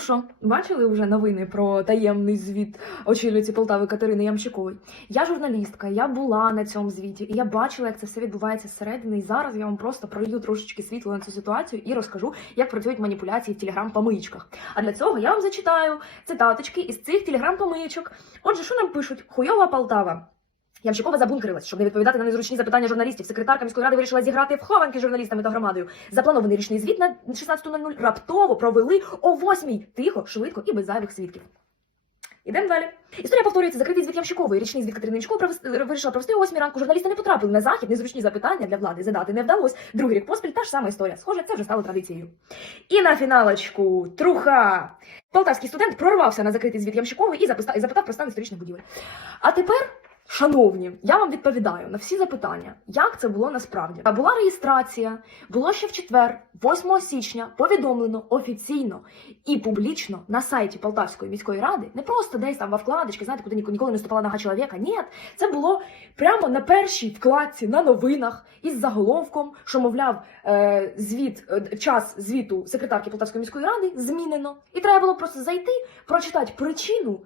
що, бачили вже новини про таємний звіт очільниці Полтави Катерини Ямщикової? Я журналістка, я була на цьому звіті, і я бачила, як це все відбувається зсередини. І зараз я вам просто пролью трошечки світло на цю ситуацію і розкажу, як працюють маніпуляції в телеграм-помиїчках. А для цього я вам зачитаю цитаточки із цих телеграм-помиїчок. Отже, що нам пишуть? Хуйова Полтава. Ямщикова забункерилась, щоб не відповідати на незручні запитання журналістів. Секретарка міської ради вирішила зіграти в хованки з журналістами та громадою. Запланований річний звіт на 16.00 раптово провели о 8.00. Тихо, швидко і без зайвих свідків. Ідемо далі. Історія повторюється. Закритий звіт Ямщикової. Річний звіт Катерини Ямщикової провести- вирішила провести о 8 ранку. Журналісти не потрапили на захід. Незручні запитання для влади задати не вдалося. Другий рік поспіль та ж сама історія. Схоже, це вже стало традицією. І на фіналочку труха. Полтавський студент прорвався на закритий звіт Ямщикової і запитав про стан історичних будівель. А тепер, шановні, я вам відповідаю на всі запитання, як це було насправді. Була реєстрація, було ще в четвер, 8 січня, повідомлено офіційно і публічно на сайті Полтавської міської ради, не просто десь там во вкладочки, знаєте, куди ніколи не ступала нога чоловіка. Ні, це було прямо на першій вкладці на новинах із заголовком, що мовляв, е, звіт, е, час звіту секретарки Полтавської міської ради змінено. І треба було просто зайти, прочитати причину.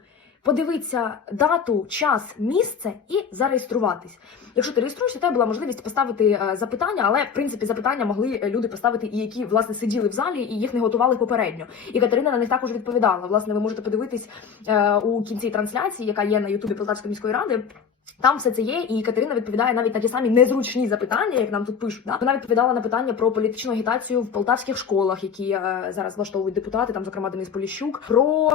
Подивитися дату, час, місце і зареєструватись. Якщо ти реєструєшся, тебе була можливість поставити е, запитання, але в принципі запитання могли е, люди поставити і які власне сиділи в залі і їх не готували попередньо. І Катерина на них також відповідала. Власне, ви можете подивитись е, у кінці трансляції, яка є на Ютубі Полтавської міської ради. Там все це є, і Катерина відповідає навіть на ті самі незручні запитання, як нам тут пишуть. Да? Вона відповідала на питання про політичну агітацію в полтавських школах, які е, зараз влаштовують депутати, там, зокрема Денис Поліщук, про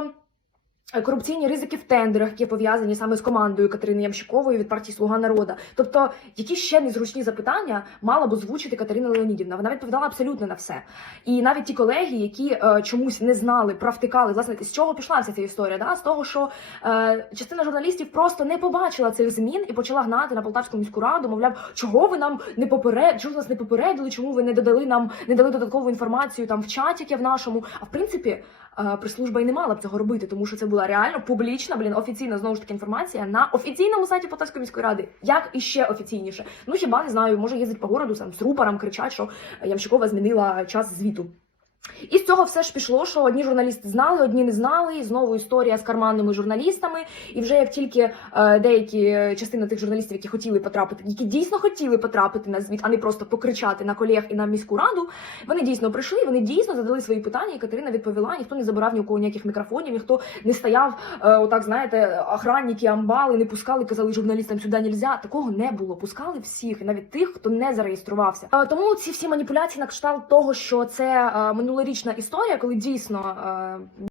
корупційні ризики в тендерах, які пов'язані саме з командою Катерини Ямщикової від партії Слуга народа. Тобто, які ще незручні запитання мала б озвучити Катерина Леонідівна. Вона відповідала абсолютно на все. І навіть ті колеги, які е, чомусь не знали, провтикали, власне, з чого пішла вся ця історія? Да? З того, що е, частина журналістів просто не побачила цих змін і почала гнати на Полтавську міську раду. Мовляв, чого ви нам не поперед, чого нас не попередили, чому ви не додали нам, не дали додаткову інформацію там в чаті, яке в нашому. А в принципі, е, прес-служба і не мала б цього робити, тому що це була реально публічна, блін, офіційна знову ж таки інформація на офіційному сайті Полтавської міської ради. Як іще офіційніше? Ну хіба не знаю, може їздить по городу сам з рупором, кричать, що Ямщикова змінила час звіту. І з цього все ж пішло, що одні журналісти знали, одні не знали. І знову історія з карманними журналістами. І вже як тільки е, деякі частина тих журналістів, які хотіли потрапити, які дійсно хотіли потрапити на звіт, а не просто покричати на колег і на міську раду, вони дійсно прийшли, вони дійсно задали свої питання. І Катерина відповіла. Ніхто не забирав ні у кого ніяких мікрофонів, ніхто не стояв, е, отак знаєте, охранники, амбали, не пускали, казали журналістам сюди нельзя. Такого не було. Пускали всіх, навіть тих, хто не зареєструвався. Е, тому ці всі маніпуляції на кшталт того, що це е, минулорічна історія, коли дійсно. е,